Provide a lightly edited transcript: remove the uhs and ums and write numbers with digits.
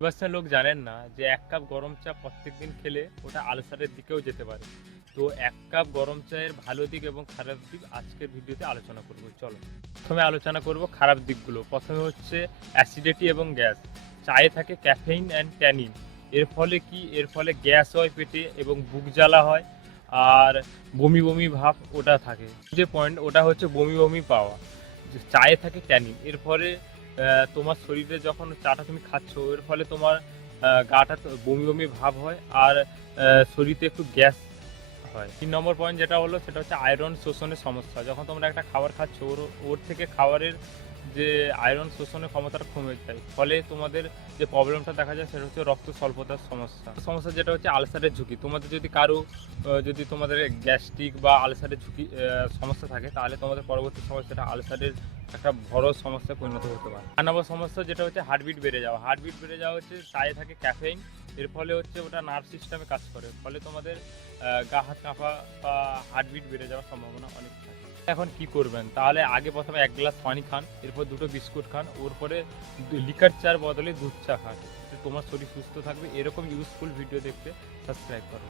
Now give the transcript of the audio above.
বেশিরভাগ লোক জানেন না যে ১ কাপ গরম চা প্রত্যেকদিন খেলে ওটা আলসারের দিকেও যেতে পারে। তো ১ কাপ গরম চায়ের ভালো দিক এবং খারাপ দিক আজকের ভিডিওতে আলোচনা করব। চলো। প্রথমে আলোচনা করব খারাপ দিকগুলো। প্রথমে হচ্ছে অ্যাসিডিটি এবং গ্যাস। চায়ে থাকে ক্যাফেইন অ্যান্ড ট্যানিন। এর ফলে গ্যাস হয় পেটে এবং বুক জ্বালা হয়। আর বমি, বমি ভাব ওটা থাকে। যে পয়েন্ট ওটা হচ্ছে বমি, বমি পাওয়া। যে চায়ে থাকে ট্যানিন। এর ফলে তোমার শরীরে যখন চাটা তুমি খাচ্ছ এর ফলে তোমার গাটা বমি বমি ভাব হয় আর শরীরে একটু গ্যাস হয়। ৩ নম্বর পয়েন্ট যেটা হলো সেটা হচ্ছে আয়রন শোষণের সমস্যা। যখন তোমরা একটা খাবার খাচ্ছ ওর থেকে খাবারের যে আয়রন শোষণের ক্ষমতাটা কমে যায়, ফলে তোমাদের যে প্রবলেমটা দেখা যায় সেটা হচ্ছে রক্ত স্বল্পতার সমস্যা যেটা হচ্ছে আলসারের ঝুঁকি। তোমাদের যদি কারো যদি তোমাদের গ্যাস্ট্রিক বা আলসারের ঝুঁকি সমস্যা থাকে, তাহলে তোমাদের পরবর্তী সময় সেটা আলসারের একটা বড় সমস্যায় পরিণত হতে পারে। ৪ নম্বর সমস্যা যেটা হচ্ছে হার্টবিট বেড়ে যাওয়া। হার্টবিট বেড়ে যাওয়া হচ্ছে চায়ে থাকে ক্যাফেইন। এর ফলে হচ্ছে ওটা নার্ভ সিস্টেমে কাজ করে, ফলে তোমাদের গা হাত কাঁপা বা হার্টবিট বেড়ে যাওয়ার সম্ভাবনা অনেক থাকে। এখন কি করবেন? তাহলে আগে প্রথমে ১ গ্লাস পানি খান, এরপর ২টো বিস্কুট খান, ওর পরে লিকার চার বদলে দুধ চা খান। তোমার শরীর সুস্থ থাকবে। এরকম ইউজফুল ভিডিও দেখতে সাবস্ক্রাইব করো।